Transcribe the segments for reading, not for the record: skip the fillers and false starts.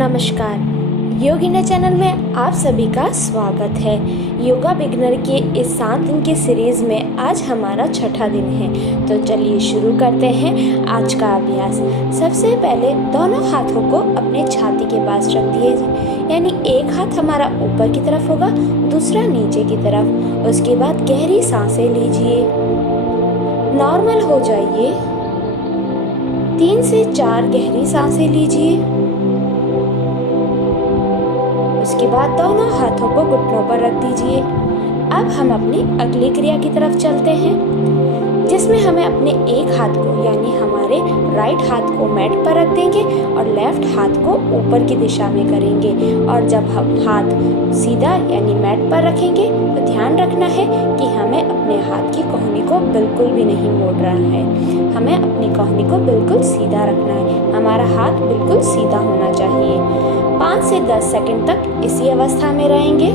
नमस्कार। योग India channel में आप सभी का स्वागत है। योगा बिगनर के इस 7 दिन की सीरीज़ में आज हमारा छठा दिन है। तो चलिए शुरू करते हैं आज का अभ्यास। सबसे पहले दोनों हाथों को अपने छाती के पास रख दिए, यानी एक हाथ हमारा ऊपर की तरफ होगा, दूसरा नीचे की तरफ। उसके बाद गहरी सांसें लीजिए, नॉर्मल हो जाइए। 3 से 4 गहरी सांसें लीजिए। उसके बाद दोनों हाथों को घुटनों पर रख दीजिए। अब हम अपनी अगली क्रिया की तरफ चलते हैं, जिसमें हमें अपने एक हाथ को यानी हमारे राइट हाथ को मैट पर रख देंगे और लेफ्ट हाथ को ऊपर की दिशा में करेंगे। और जब हम हाथ सीधा यानी मैट पर रखेंगे तो ध्यान रखना है कि हमें अपने हाथ की कोहनी को बिल्कुल भी नहीं मोड़ना है। हमें अपनी कोहनी को बिल्कुल सीधा रखना है। हमारा हाथ बिल्कुल सीधा होना चाहिए। 5 से 10 सेकंड तक इसी अवस्था में रहेंगे।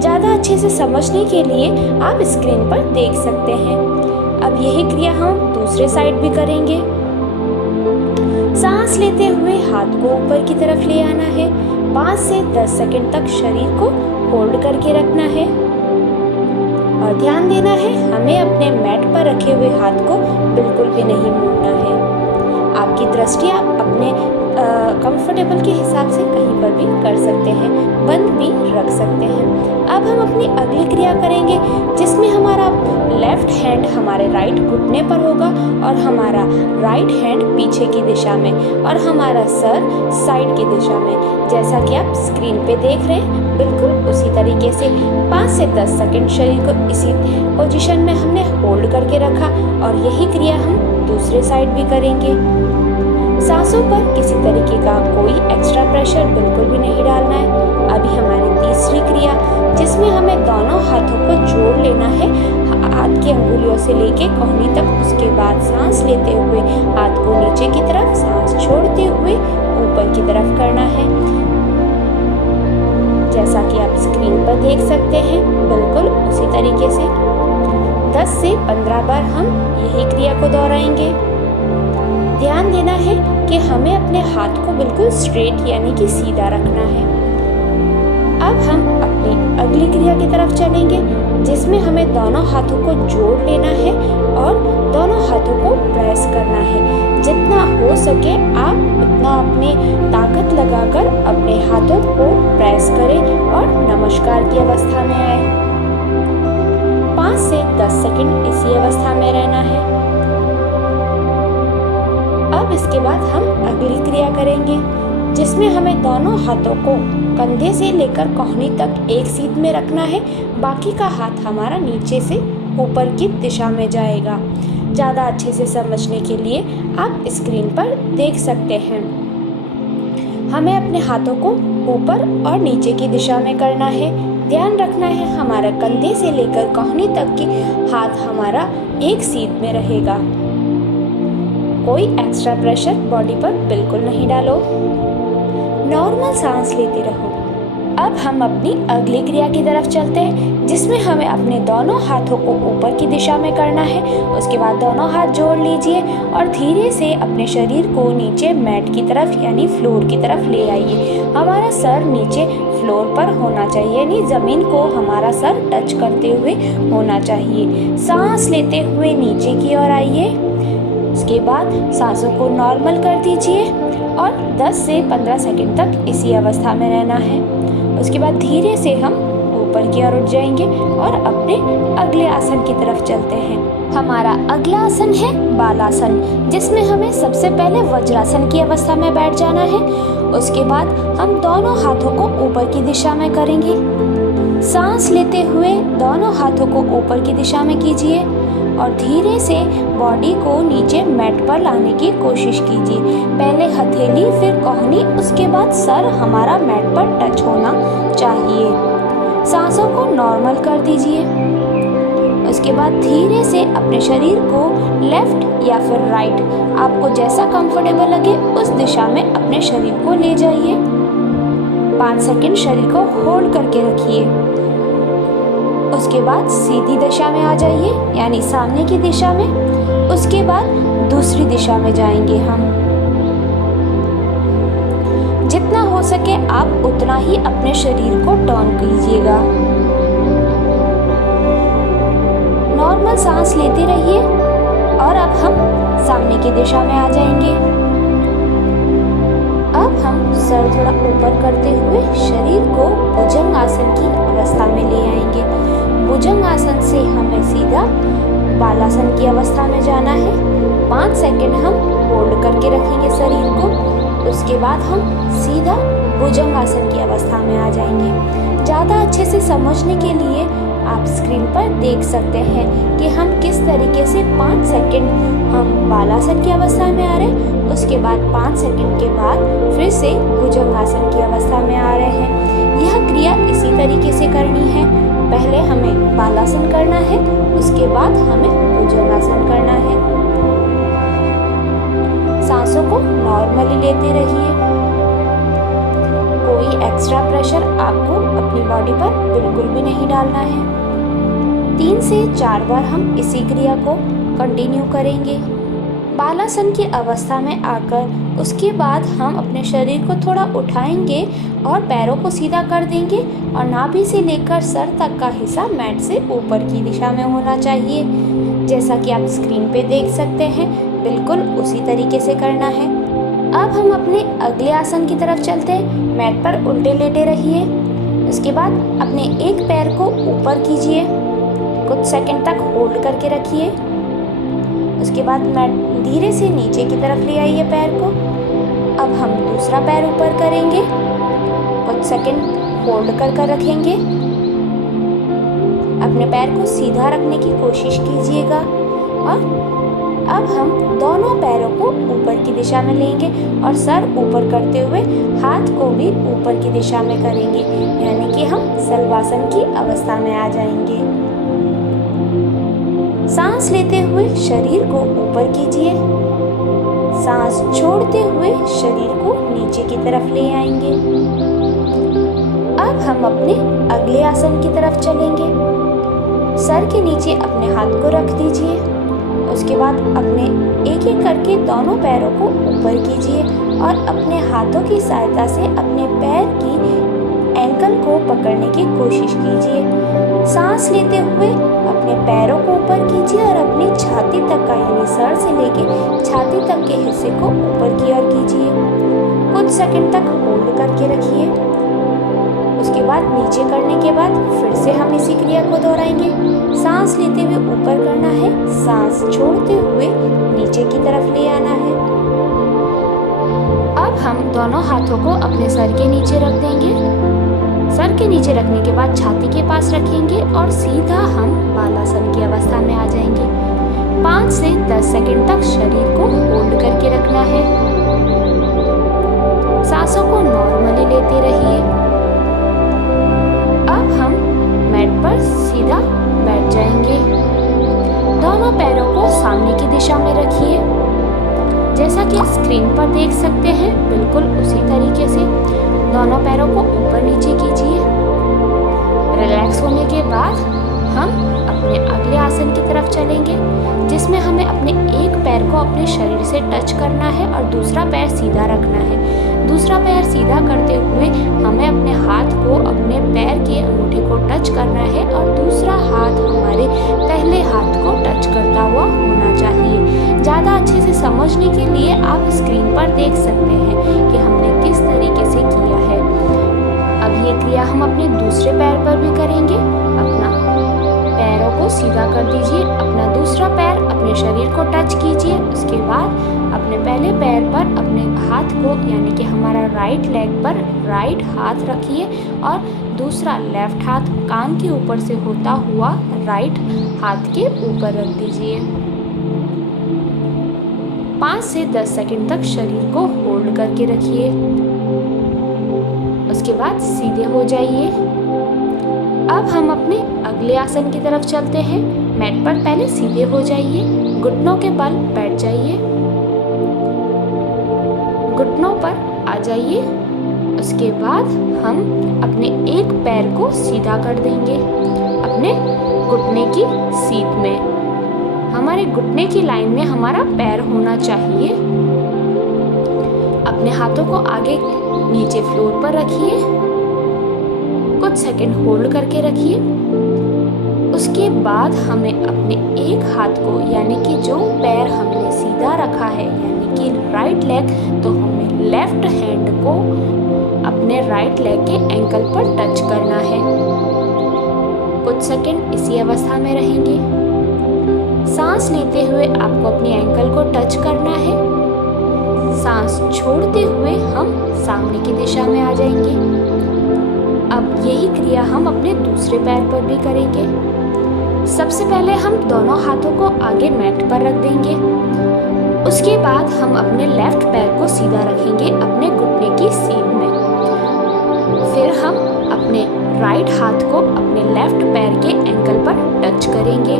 ज़्यादा अच्छे से समझने के लिए आप स्क्रीन पर देख सकते हैं। अब यही क्रिया हम दूसरे साइड भी करेंगे। सांस लेते हुए हाथ को ऊपर की तरफ ले आना है। 5 से 10 सेकंड तक शरीर को होल्ड करके रखना है और ध्यान देना है हमें अपने मैट पर रखे हुए हाथ को बिल्कुल भी नहीं मोड़ना है। आपकी दृष्टि आप अपने कंफर्टेबल के हिसाब से कहीं पर भी कर सकते हैं, बंद भी रख सकते हैं। अब हम अपनी अगली क्रिया करेंगे, जिसमें हमारा लेफ्ट हैंड हमारे राइट घुटने पर होगा और हमारा राइट हैंड पीछे की दिशा में और हमारा सर साइड की दिशा में। जैसा कि आप स्क्रीन पे देख रहे हैं, बिल्कुल उसी तरीके से 5 से 10 सेकंड शरीर को इसी पोजीशन में हमने होल्ड करके रखा और यही क्रिया हम दूसरे साइड भी करेंगे। सांसों पर किसी तरीके का कोई एक्स्ट्रा प्रेशर बिल्कुल भी नहीं डालना है। अभी हमारी तीसरी क्रिया, जिसमें हमें दोनों हाथों को जोड़ लेना है, हाथ की अंगुलियों से लेके कोहनी तक। उसके बाद सांस लेते हुए हाथ को नीचे की तरफ, सांस छोड़ते हुए ऊपर की तरफ करना है। जैसा कि आप स्क्रीन पर देख सकते हैं, बिल्कुल उसी तरीके से 10 से 15 बार हम यही क्रिया को दोहराएंगे। ध्यान देना है कि हमें अपने हाथ को बिल्कुल स्ट्रेट यानी कि सीधा रखना है। अब हम अपनी अगली क्रिया की तरफ चलेंगे, जिसमें हमें दोनों हाथों को जोड़ लेना है और दोनों हाथों को प्रेस करना है। जितना हो सके आप उतना अपनी ताकत लगाकर अपने हाथों को प्रेस करें और नमस्कार की अवस्था में आए। 5 से 10 सेकंड इसी अवस्था में रहना है। अब इसके बाद हम अगली क्रिया करेंगे, जिसमें हमें दोनों हाथों को कंधे से लेकर कोहनी तक एक सीध में रखना है। बाकी का हाथ हमारा नीचे से ऊपर की दिशा में जाएगा। ज़्यादा अच्छे से समझने के लिए आप स्क्रीन पर देख सकते हैं। हमें अपने हाथों को ऊपर और नीचे की दिशा में करना है। ध्यान रखना है हमारा कंधे से लेकर कोहनी तक की हाथ हमारा एक सीध में रहेगा। कोई एक्स्ट्रा प्रेशर बॉडी पर बिल्कुल नहीं डालो। नॉर्मल सांस लेते रहो। अब हम अपनी अगली क्रिया की तरफ चलते हैं, जिसमें हमें अपने दोनों हाथों को ऊपर की दिशा में करना है। उसके बाद दोनों हाथ जोड़ लीजिए और धीरे से अपने शरीर को नीचे मैट की तरफ यानी फ्लोर की तरफ ले आइए। हमारा सर नीचे फ्लोर पर होना चाहिए, यानी ज़मीन को हमारा सर टच करते हुए होना चाहिए। सांस लेते हुए नीचे की ओर आइए। उसके बाद सांसों को नॉर्मल कर दीजिए और 10 से 15 सेकंड तक इसी अवस्था में रहना है। उसके बाद धीरे से हम ऊपर की ओर उठ जाएंगे और अपने अगले आसन की तरफ चलते हैं। हमारा अगला आसन है बालासन, जिसमें हमें सबसे पहले वज्रासन की अवस्था में बैठ जाना है। उसके बाद हम दोनों हाथों को ऊपर की दिशा में करेंगे। सांस लेते हुए दोनों हाथों को ऊपर की दिशा में कीजिए और धीरे से बॉडी को नीचे मैट पर लाने की कोशिश कीजिए। पहले हथेली, फिर कोहनी, उसके बाद सर हमारा मैट पर टच होना चाहिए। सांसों को नॉर्मल कर दीजिए। उसके बाद धीरे से अपने शरीर को लेफ्ट या फिर राइट, आपको जैसा कंफर्टेबल लगे उस दिशा में अपने शरीर को ले जाइए। 5 सेकंड शरीर को होल्ड करके रखिए। उसके बाद सीधी दिशा में आ जाइए, यानी सामने की दिशा में। उसके बाद दूसरी दिशा में जाएंगे हम। जितना हो सके आप उतना ही अपने शरीर को टर्न कीजिएगा। नॉर्मल सांस लेते रहिए और अब हम सामने की दिशा में आ जाएंगे। अब हम सर थोड़ा ऊपर करते हुए शरीर को भुजंग आसन की अवस्था में ले आएंगे। भुजंग आसन से हमें सीधा बालासन की अवस्था में जाना है। 5 सेकंड हम होल्ड करके रखेंगे शरीर को, उसके बाद हम सीधा भुजंग आसन की अवस्था में आ जाएंगे। ज़्यादा अच्छे से समझने के लिए आप स्क्रीन पर देख सकते हैं कि हम किस तरीके से 5 सेकंड हम बालासन की अवस्था में आ रहे हैं, उसके बाद 5 सेकंड के बाद फिर से भुजंगासन की अवस्था में आ रहे हैं। यह क्रिया इसी तरीके से करनी है। पहले हमें बालासन करना है, उसके बाद हमें भुजंगासन करना है। सांसों को नॉर्मली लेते रहिए। कोई एक्स्ट्रा प्रेशर आपको अपनी बॉडी पर बिल्कुल भी नहीं डालना है। 3 से 4 बार हम इसी क्रिया को कंटिन्यू करेंगे। बालासन की अवस्था में आकर उसके बाद हम अपने शरीर को थोड़ा उठाएंगे और पैरों को सीधा कर देंगे और नाभि से लेकर सर तक का हिस्सा मैट से ऊपर की दिशा में होना चाहिए। जैसा कि आप स्क्रीन पे देख सकते हैं, बिल्कुल उसी तरीके से करना है। अब हम अपने अगले आसन की तरफ चलते हैं। मैट पर उल्टे लेटे रहिए। उसके बाद अपने एक पैर को ऊपर कीजिए, कुछ सेकंड तक होल्ड करके रखिए। उसके बाद मैट धीरे से नीचे की तरफ ले आइए पैर को। अब हम दूसरा पैर ऊपर करेंगे, कुछ सेकंड होल्ड कर रखेंगे। अपने पैर को सीधा रखने की कोशिश कीजिएगा और अब हम दोनों पैरों को ऊपर की दिशा में लेंगे और सर ऊपर करते हुए हाथ को भी ऊपर की दिशा में करेंगे, यानी कि हम शलभासन की अवस्था में आ जाएंगे। सांस लेते हुए शरीर को ऊपर कीजिए, सांस छोड़ते हुए शरीर को नीचे की तरफ ले आएंगे। अब हम अपने अगले आसन की तरफ चलेंगे। सर के नीचे अपने हाथ को रख दीजिए। उसके बाद अपने एक एक करके दोनों पैरों को ऊपर कीजिए और अपने हाथों की सहायता से अपने पैर की एंकल को पकड़ने की कोशिश कीजिए। सांस लेते हुए अपने पैरों को ऊपर कीजिए और अपनी छाती तक का, यानी सर से लेके छाती तक के हिस्से को ऊपर की ओर कीजिए। कुछ सेकंड तक होल्ड करके रखिए। उसके बाद नीचे करने के बाद फिर से हम इसी क्रिया को दोहराएंगे। सांस लेते हुए ऊपर करना है, सांस छोड़ते हुए नीचे की तरफ ले आना है। अब हम दोनों हाथों को अपने सर के नीचे रख देंगे। सर के नीचे रखने के बाद छाती के पास रखेंगे और सीधा हम बालासन की अवस्था में आ जाएंगे। 5 से 10 सेकंड तक शरीर को होल्ड करके रखना है। सांसों को नॉर्मली लेते रहिए। अब हम मैट पर सीधा बैठ जाएंगे। दोनों पैरों को सामने की दिशा में रखिए। जैसा कि स्क्रीन पर देख सकते हैं, बिल्कुल उसी तरीके से दोनों पैरों को ऊपर नीचे कीजिए। रिलैक्स होने के बाद हम अपने अगले आसन की तरफ चलेंगे, जिसमें हमें अपने एक पैर को अपने शरीर से टच करना है और दूसरा पैर सीधा रखना है। दूसरा पैर सीधा करते हुए हमें अपने हाथ को अपने पैर के अंगूठे को टच करना है और दूसरा हाथ हमारे पहले हाथ को टच करता हुआ होना चाहिए। ज़्यादा अच्छे से समझने के लिए आप स्क्रीन पर देख सकते हैं कि हमने किस तरीके से किया है। अब ये क्रिया हम अपने दूसरे पैर पर भी करेंगे। अपना पैरों को सीधा कर दीजिए, अपना दूसरा पैर अपने शरीर को टच कीजिए। उसके बाद अपने पहले पैर पर अपने हाथ को, यानी कि हमारा राइट लेग पर राइट हाथ रखिए और दूसरा लेफ्ट हाथ कान के ऊपर से होता हुआ राइट हाथ के ऊपर रख दीजिए। 5 से 10 सेकंड तक शरीर को होल्ड करके रखिए। उसके बाद सीधे हो जाइए। अब हम अपने अगले आसन की तरफ चलते हैं। मैट पर पहले सीधे हो जाइए, घुटनों के बल बैठ जाइए, घुटनों पर आ जाइए। उसके बाद हम अपने एक पैर को सीधा कर देंगे अपने घुटने की सीध में। हमारे घुटने की लाइन में हमारा पैर होना चाहिए। अपने हाथों को आगे नीचे फ्लोर पर रखिए, कुछ सेकंड होल्ड करके रखिए। उसके बाद हमें अपने एक हाथ को यानी कि जो पैर हमने सीधा रखा है यानी कि राइट लेग, तो हमें लेफ्ट हैंड को अपने राइट लेग के एंकल पर टच करना है। कुछ सेकंड इसी अवस्था में रहेंगे। सांस लेते हुए आपको अपनी एंकल को टच करना है। सांस छोड़ते हुए हम सामने की दिशा में आ जाएंगे। अब यही क्रिया हम अपने दूसरे पैर पर भी करेंगे। सबसे पहले हम दोनों हाथों को आगे मैट पर रख देंगे। उसके बाद हम अपने लेफ्ट पैर को सीधा रखेंगे अपने घुटने की सीध में। फिर हम अपने राइट हाथ को अपने लेफ्ट पैर के एंकल पर टच करेंगे।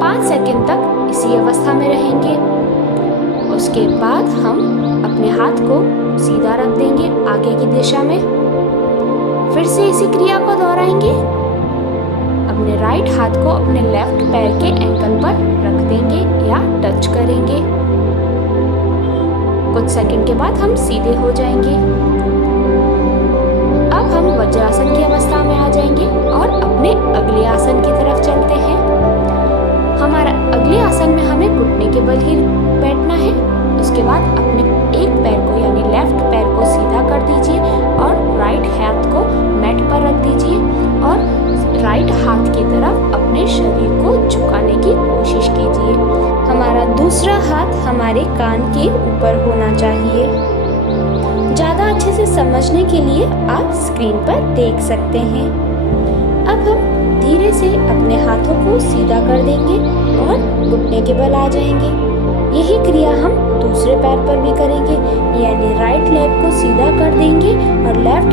5 सेकंड तक इसी अवस्था में रहेंगे। उसके बाद हम अपने हाथ को सीधा रख देंगे आगे की दिशा में। फिर से इसी क्रिया को दोहराएंगे। अपने राइट हाथ को अपने लेफ्ट पैर के एंकल पर रख देंगे या टच करेंगे। कुछ सेकंड के बाद हम सीधे हो जाएंगे। अब हम वज्रासन की अवस्था में आ जाएंगे और अपने अगले आसन की तरफ चलते हैं। हमारा अगले आसन में हमें घुटने के बल ही बैठना है। उसके बाद अपने एक पैर को यानी लेफ्ट पैर को सीधा कर दीजिए और राइट हाथ को मैट पर रख दीजिए और राइट हाथ की तरफ अपने शरीर को झुकाने की कोशिश कीजिए। हमारा दूसरा हाथ हमारे कान के ऊपर होना चाहिए। ज़्यादा अच्छे से समझने के लिए आप स्क्रीन पर देख सकते हैं। अब हम धीरे से अपने हाथों को सीधा कर देंगे और घुटने के बल आ जाएंगे। यही क्रिया हम दूसरे पैर पर भी करेंगे, यानी राइट लेग को सीधा कर देंगे और लेफ्ट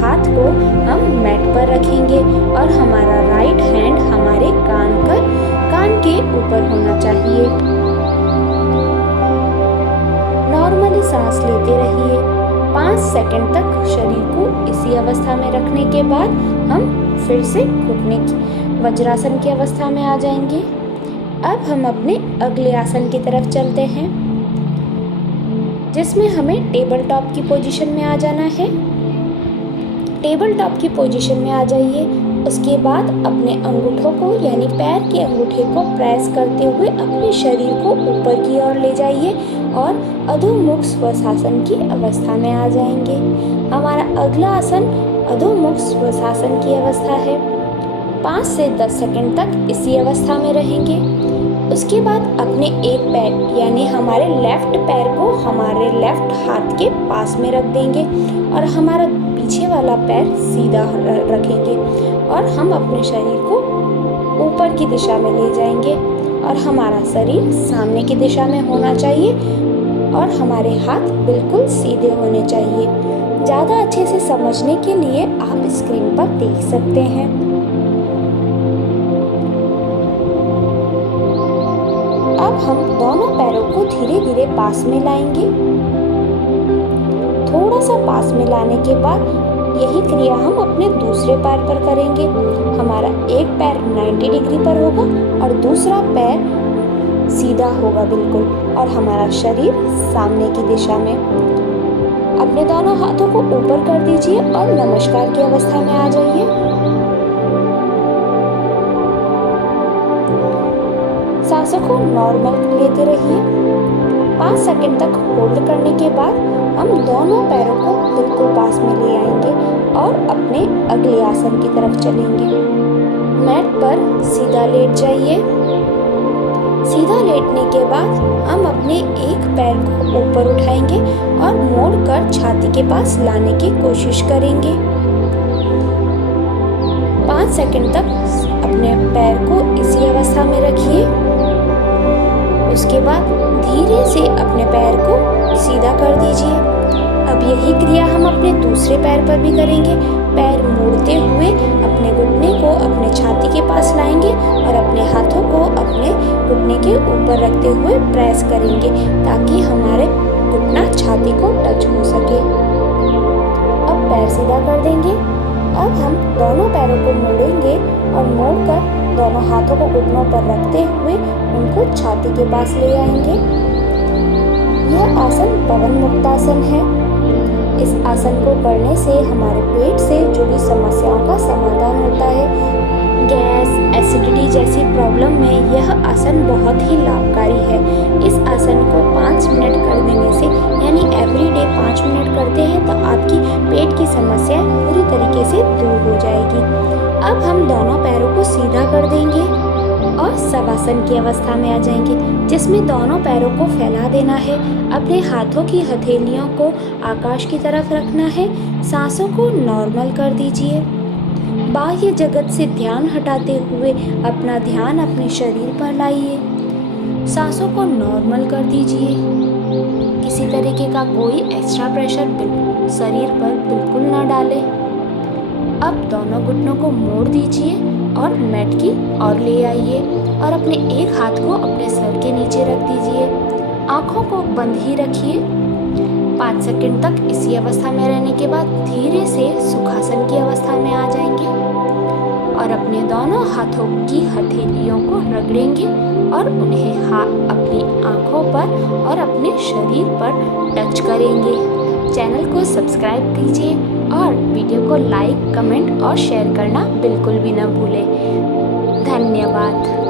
हाथ को हम मैट पर रखेंगे और हमारा राइट हैंड हमारे कान के ऊपर होना चाहिए। नॉर्मली सांस लेते रहिए। 5 सेकंड तक शरीर को इसी अवस्था में रखने के बाद हम फिर से घुटने की वज्रासन की अवस्था में आ जाएंगे। अब हम अपने अगले आसन की तरफ चलते हैं, जिसमें हमें टेबल टॉप की पोजीशन में आ जाना है। टेबल टॉप की पोजीशन में आ जाइए। उसके बाद अपने अंगूठों को यानी पैर के अंगूठे को प्रेस करते हुए अपने शरीर को ऊपर की ओर ले जाइए और अधोमुख स्वशासन की अवस्था में आ जाएंगे। हमारा अगला आसन अधोमुख स्वशासन की अवस्था है। 5 से 10 सेकंड तक इसी अवस्था में रहेंगे। उसके बाद अपने एक पैर यानी हमारे लेफ्ट पैर को हमारे लेफ्ट हाथ के पास में रख देंगे और हमारा पीछे वाला पैर सीधा रखेंगे और हम अपने शरीर को ऊपर की दिशा में ले जाएंगे और हमारा शरीर सामने की दिशा में होना चाहिए और हमारे हाथ बिल्कुल सीधे होने चाहिए। ज़्यादा अच्छे से समझने के लिए आप स्क्रीन पर देख सकते हैं। अब हम दोनों पैरों को धीरे धीरे पास में लाएंगे। थोड़ा सा पास में लाने के बाद यही क्रिया हम अपने दूसरे पैर पर करेंगे। हमारा एक पैर 90 डिग्री पर होगा और दूसरा पैर सीधा होगा बिल्कुल और हमारा शरीर सामने की दिशा में। अपने दोनों हाथों को ऊपर कर दीजिए और नमस्कार की अवस्था में आ जाइए। सांसों को नॉर्मल लेते रहिए। 5 सेकंड तक होल्ड करने के बाद हम दोनों पैरों को बिल्कुल पास में ले आएंगे और अपने अगले आसन की तरफ चलेंगे। मैट पर सीधा लेट जाइए। सीधा लेटने के बाद हम अपने एक पैर को ऊपर उठाएंगे और मोड़कर छाती के पास लाने की कोशिश करेंगे। 5 सेकंड तक अपने पैर को इसी अवस्था में रखिए। उसके बाद धीरे से अपने पैर को सीधा कर दीजिए। अब यही क्रिया हम अपने दूसरे पैर पर भी करेंगे। पैर मोड़ते हुए अपने घुटने को अपने छाती के पास लाएंगे और अपने हाथों को अपने घुटने के ऊपर रखते हुए प्रेस करेंगे ताकि हमारे घुटना छाती को टच हो सके। अब पैर सीधा कर देंगे। अब हम दोनों पैरों को मोड़ेंगे और मोड़कर दोनों हाथों को घुटनों पर रखते हुए उनको छाती के पास ले आएंगे। यह आसन पवन मुक्तासन है। इस आसन को करने से हमारे पेट से जुड़ी समस्याओं का समाधान होता है। गैस, एसिडिटी जैसी प्रॉब्लम में यह आसन बहुत ही लाभकारी है। इस आसन को 5 मिनट कर देने से, यानी एवरीडे 5 मिनट करते हैं तो आपकी पेट की समस्या पूरी तरीके से दूर हो जाएगी। अब हम दोनों पैरों को सीधा कर देंगे और शवासन की अवस्था में आ जाएंगे, जिसमें दोनों पैरों को फैला देना है। अपने हाथों की हथेलियों को आकाश की तरफ रखना है। सांसों को नॉर्मल कर दीजिए। बाह्य जगत से ध्यान हटाते हुए अपना ध्यान अपने शरीर पर लाइए। सांसों को नॉर्मल कर दीजिए। किसी तरीके का कोई एक्स्ट्रा प्रेशर शरीर पर बिल्कुल ना डालें। अब दोनों घुटनों को मोड़ दीजिए और मैट की ओर ले आइए और अपने एक हाथ को अपने सर के नीचे रख दीजिए। आँखों को बंद ही रखिए। 5 सेकंड तक इसी अवस्था में रहने के बाद धीरे से सुखासन की अवस्था में आ जाएंगे और अपने दोनों हाथों की हथेलियों को रगड़ेंगे और उन्हें अपनी आँखों पर और अपने शरीर पर टच करेंगे। चैनल को सब्सक्राइब कीजिए और वीडियो को लाइक, कमेंट और शेयर करना बिल्कुल भी न भूलें। धन्यवाद।